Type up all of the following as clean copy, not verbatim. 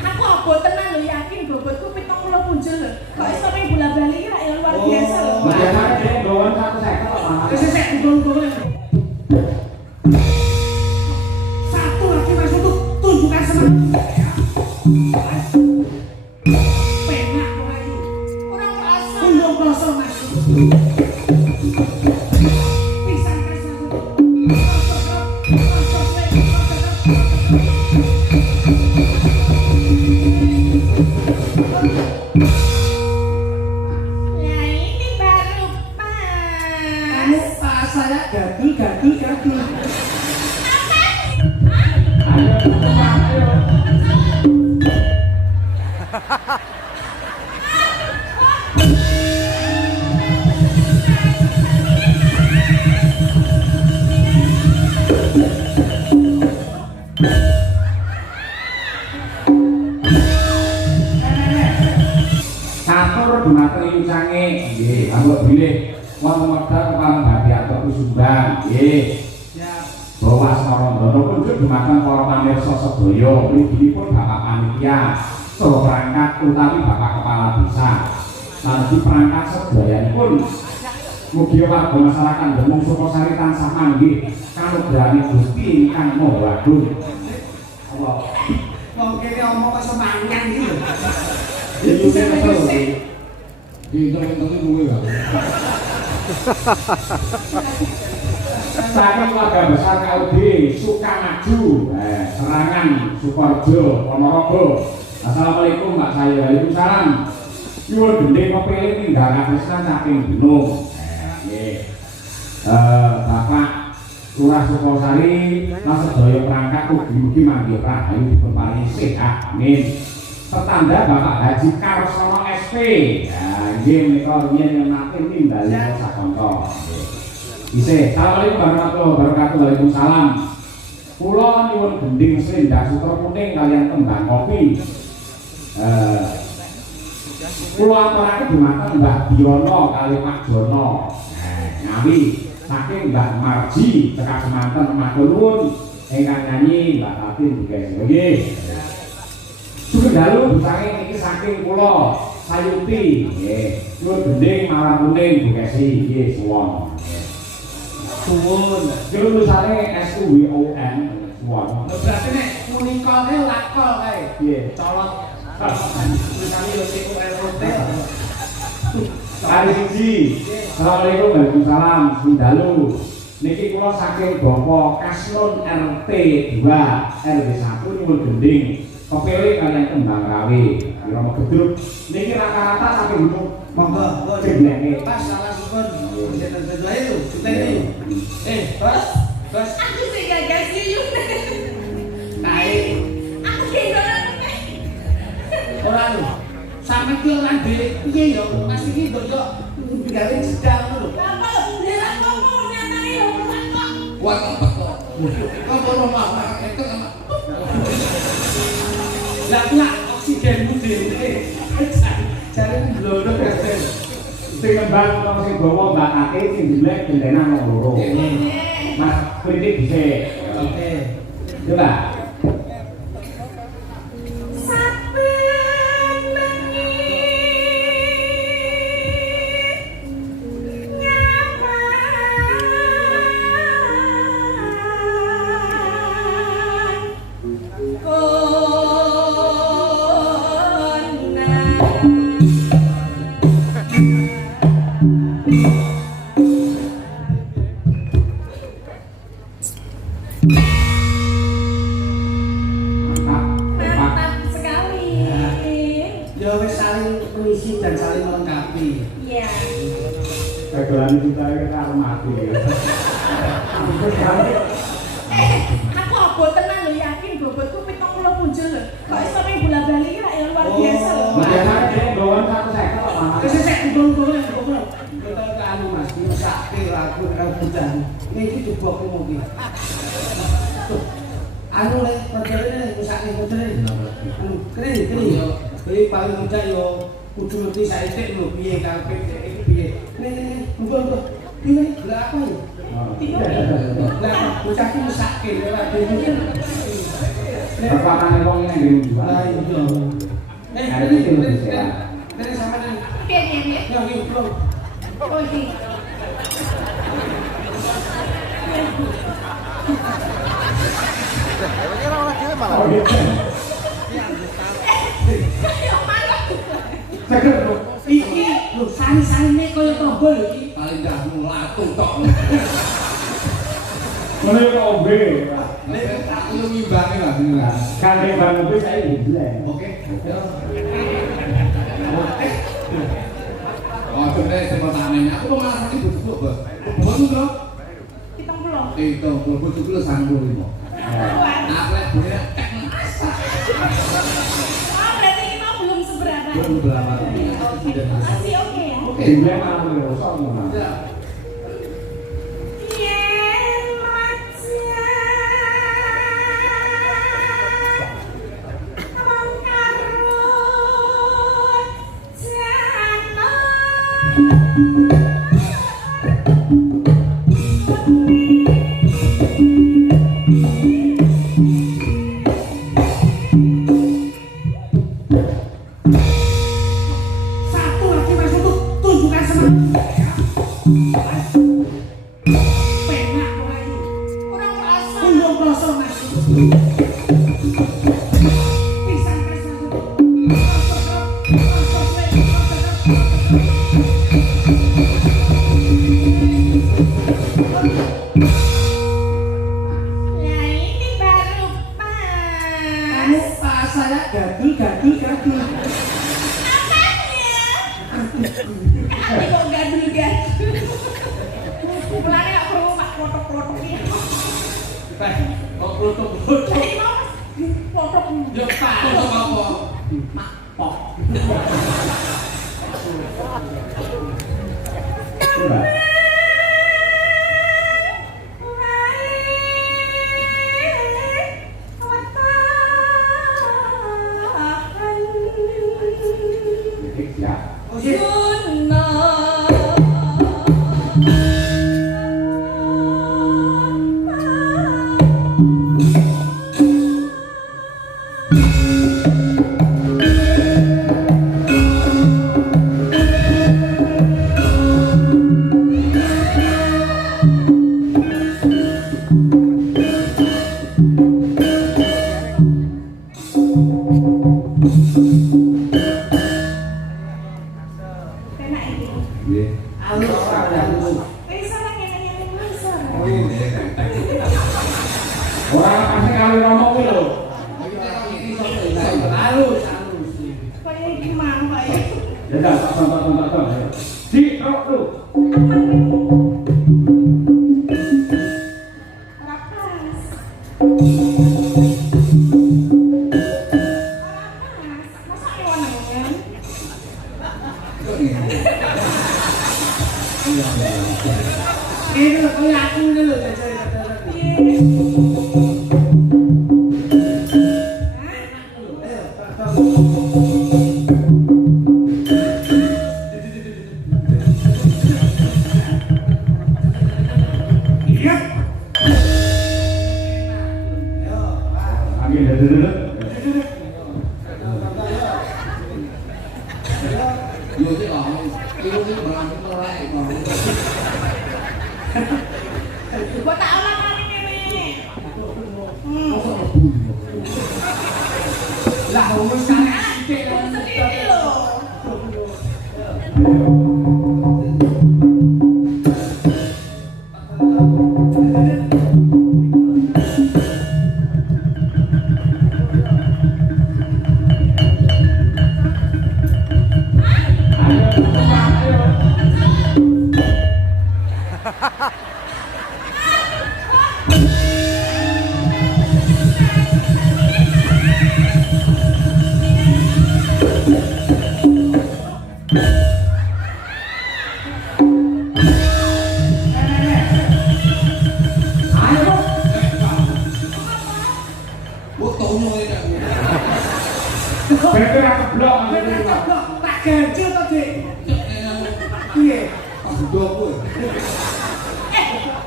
Aku apa tenan lho, yakin bobotku 70 punjul lho. Kok iso ping bola-bali ya luar biasa lho. Biasane dhek ndowon 150 kok Mas. Wis sik ndung-ndung. Satu lagi Mas untuk tunjukkan semangat. Penak kowe iki. Ora kerasa. Ndung kroso Mas. Pisan kerasa. Ya ini baru pas. Saya gaduh. Catur dumateng yucange nggih, ambek bilih wonten medal kepala badhe atur sumbang nggih. Siap. Bawa Sarandana pun dumateng para pamirsa sedaya mrigipun Bapak Panitia, saha perangkat utawi Bapak Kepala Desa. Lan perangkat sedayanipun mugi warga masyarakat Demung Sukosari tansah manggih kanugrahane Gusti ingkang Maha Agung. Allah. Wong kene omong kok semangat iki lho. Itu betul. Di-hitung-hitungi kuwi ya. Saking keluarga besar KUD Sukamaju, Serangan, Sukoharjo, Ponorogo. Assalamualaikum Mbak saya. Waalaikumsalam. Nyuwun gendhe kepilih tindakan pisan saking gunung. Bapak Lurah Sukosari lan sedaya perangkat mugi-mugi manggih rahayu dipun paringi sehat. Amin. Petanda Bapak Haji Karsono SP. Ya, nggih menika yen nate nimbali sakonco. Isih, assalamualaikum warahmatullahi wabarakatuh. Waalaikumsalam. Kula nyuwun gending slendak sutra kuning kaliyan tembang kopi. Kula aturake dumateng Mbah Diono kali Pak Jono. Ngawi saking Mbah Marji cekak semanten matur nuwun ingkang nyanyi Mbak Tatin guys. Nggih. Sugeng dalu busange niki saking kula Sayuti nggih. Nyuwun gending malam kuning Bu Kesi nggih suwon. Suwun. Jurusannya SUWON suwon. Berarti nek kunikone lakol kae. Nggih. Colot. Tulisane yo siku hotel. Hari siji. Assalamualaikum Waalaikumsalam. Sundalu. Niki kula saking Bapak Kasnun RT 2 RW 1 nyuwun gending kepilih kalian kembang rawe Irama Gedruk. Niki rata-rata saking gunung Monggo, jenenge. pas salah sukun. Sinten sedaya itu? Sinten bos. Aku sing gagal siyu. Kae Aku gendongan meneh. ora lho. Sampe ki ora dhewe piye yo? Mas iki ndok gawe sedang lho. Apa lho ndelok ngomong nyatane lho kok. Wah, kok. Kok ora mah itu sama. Lah oksigenmu dhewe. Jare blodok kabeh. Sing kembang utawa sing gawa Mbak Ati sing dilek gendena nang loro. Mas kritik dhisik. Oke. Coba. Saben bengi mantap sekali. Ya wis saling mengisi dan saling melengkapi. Iya. Dagelan kita iki karo mati. Aku apa tenan lho, yakin bobotku 70 punjul lho. Kok iso ping bola-bali ya luar biasa lho. Biasane dhek ndowon 150 kok Mas. Wis sik ndung-ndung. Kita ke anu Mas, nyusake lagu rebutan. Niki jebok mungkin. Anu le, perjalanan nyusake putri. Kene. Kowe paling mudah yo kudu ngerti saiki lho piye karepe iki piye. Nih, mbok. Ini lha apa ya? Lah, bocah ki mesake lewat dhewe. Perpanane wong ning ndi Lah iya. Kene sampeyan. Piye? Ya iki belum. Oh, iki. Oh gitu. Cekel lho. Iki lho sari-sarine kaya tombol iki. Paling dah mlatung tok. Ngene kok ombe. Nek aku yo ngimbangi lah bener. Kane banget kuwi saiki blek. Oke. Oh, sebenarnya saya mau tanya, aku mau masak itu dulu, Bos. Bos dulu. Kita belum. Itu, bos dulu sanggup ini. Aku lihat punya Oh, berarti kita belum seberapa. belum berapa. Oke. Masih oke ya? Oke. Dimulai malam lho, sok ngono. Ya. Yen raja wong karo jana Satu lagi Mas untuk tunjukkan semangat. Penak kowe iki. kurang rasa. Tunggu kroso Mas. Pisang Mas. Nah, ini baru Kamu pas. saya gaduh. Apanya? Aku kok gadul-gadul. Mulane gak perlu mak klotok-klotok iki. Teh, kok klutuk-klutuk. Jadi mau klotok. Yo Pak, kok apa? Mak pok. Coba. Ya. Oh iya. Enak ini. Nggih. Alus halus. Bisa lah nyanyi-nyanyi masar. Oh iya. Ora pasti kali romo kuwi lho. Halus. Kayak gimana Pak ya? Ya dah, tonton. Di rok lu. Rapas. Masa kewenangan? Ini lho koyo aku ini lho jajan-jajan. Iya. Iya. Angin dulu. Yo sih lah, itu berlangsung melek. Gua tak olah kali ini. Lah wis kan sithik Sedikit loh. Fotonya ini. Berarti ra keblok Bener kok tak ganjel to, Dik. Piye? Udah kowe.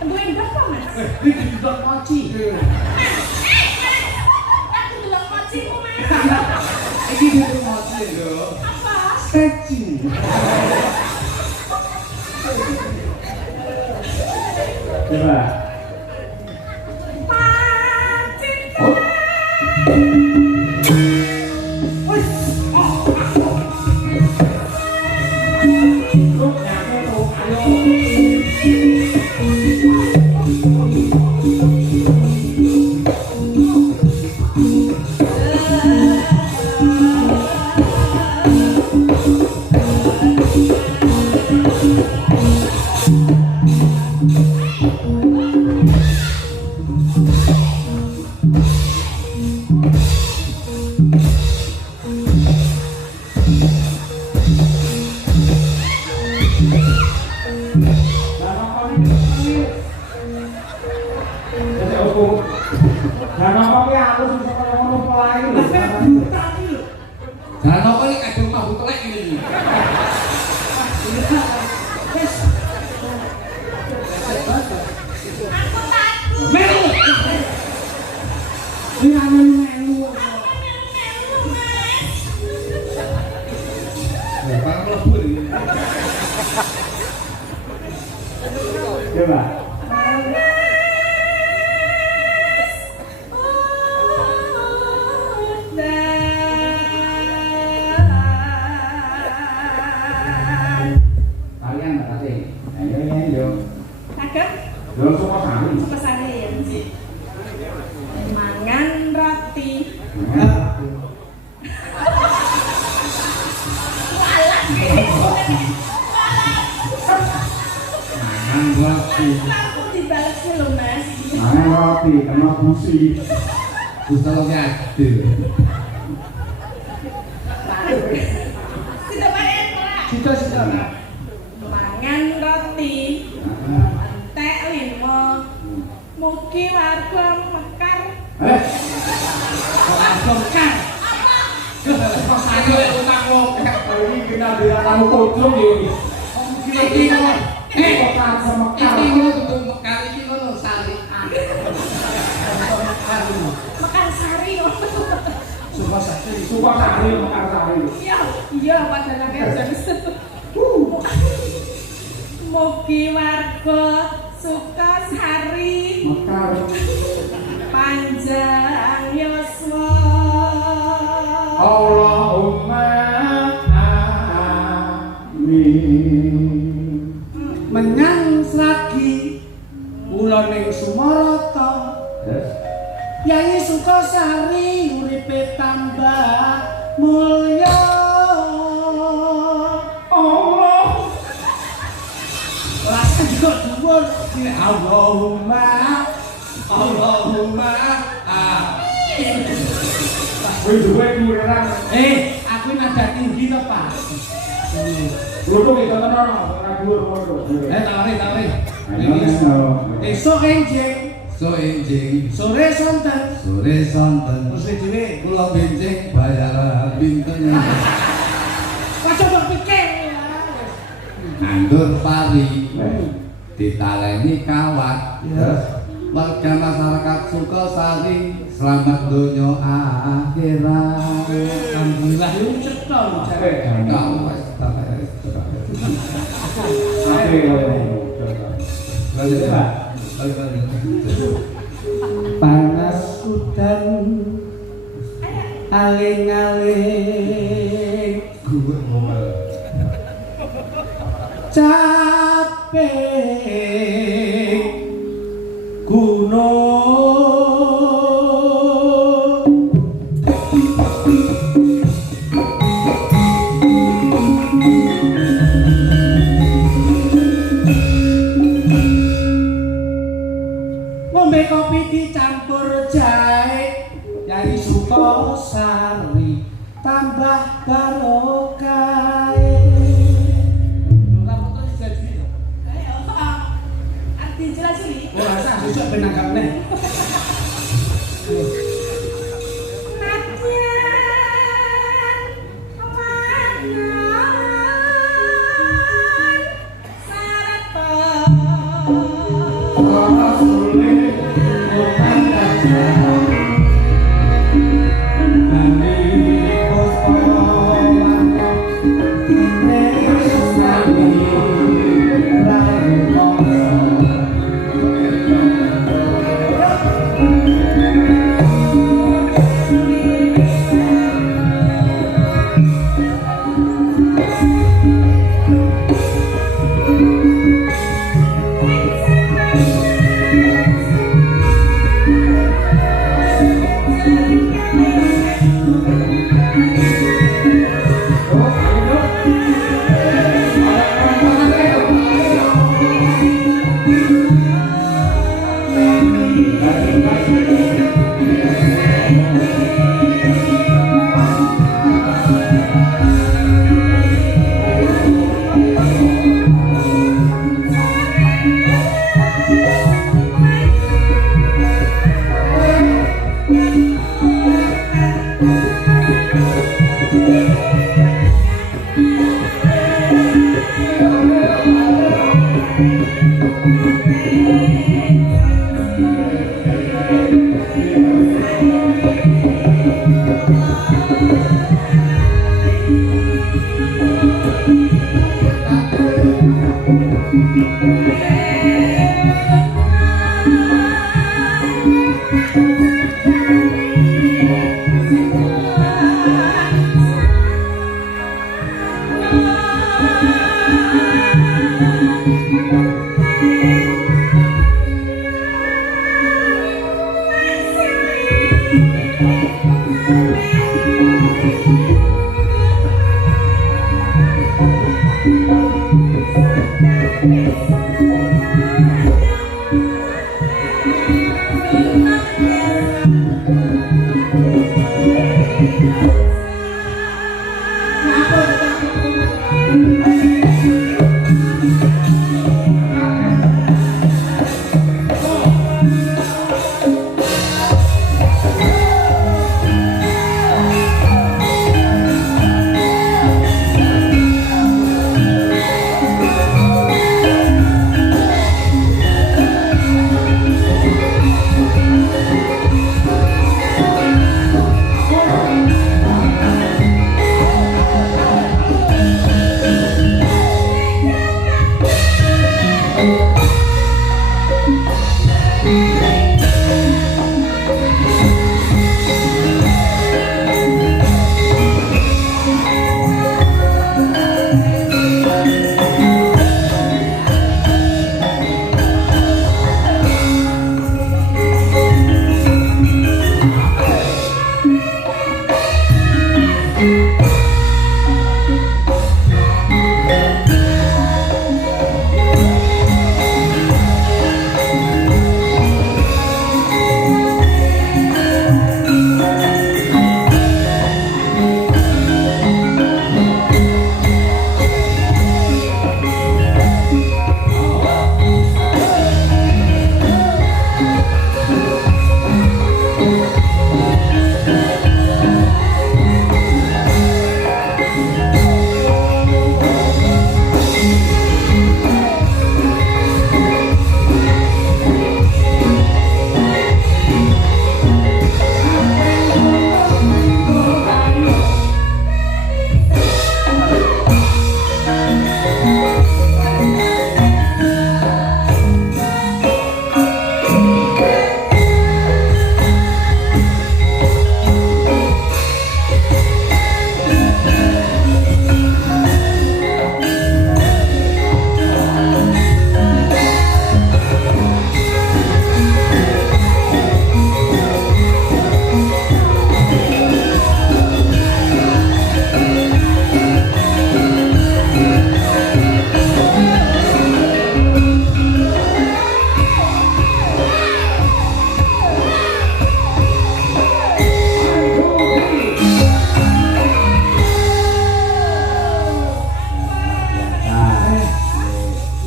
Duwe ndak kok, Mas? Iki didok moci. Aku delok mochimu, Mas. Iki didok moci lho. Apa? Stretching. Coba. Pacinta. Wis. Lu nyake tuh, ayo. Jalan apa iki kadung mabuk telek ini. Aku takut. Melu. Ini melu. Melu, Mas. Ya, parang mlebu iki. Coba. Kalian nggak kasih? Ayo. Agak Lo suka sari. pesane ya. Mangan roti. Mangan roti. Aku dibalesnya lho, Mas. Mangan roti, kena busi. Terus kalau ngade. Sudah bayar, Pak. Sida. Mangan roti. Entek limo. Mugi warga mekar. Kok langsung kan? Kok saya utang wong. Ini kena dia kamu kocok ini. Iki ngono. Kok langsung mekar. Iki ngono tutu mekar iki ngono sari. Mekar sari. Suka sari. Suka sari, mekar sari. Iya, padahal jenis. Mugi warga suka sari. Mekar. Panjang yuswa. Allahumma amin. Menyang Sragi kula ning Sumarata. Yayi Sukasari uripe tambah mulya. Allah. Rasa juga dhuwur. Allahumma amin. Wih, duwe kurang. Aku nada tinggi to, Pak. Lu tuh itu tenan ora dhuwur ngono. Tawari. Ayo. Esuk enjing, So enjing. sore sonten. Sore sonten. Terus dhewe Kula benjing bayaran pinten. aja mbok pikir ya. Nandur pari. Ditaleni kawat. Warga masyarakat Sukasari selamat donya akhirat. Alhamdulillah yo cetha jare. Kau wis Oke, Panas udan aling-aling gue ngomel. capek gunung. Ngombe kopi dicampur jahe, Yayi Sukasari tambah barokah. Rambutnya jadi Ayo, arti jelas ini. ora sah sesuk ben nanggap neh.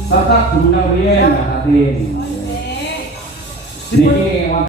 Tetap guna riyen Mbak Tatin. Niki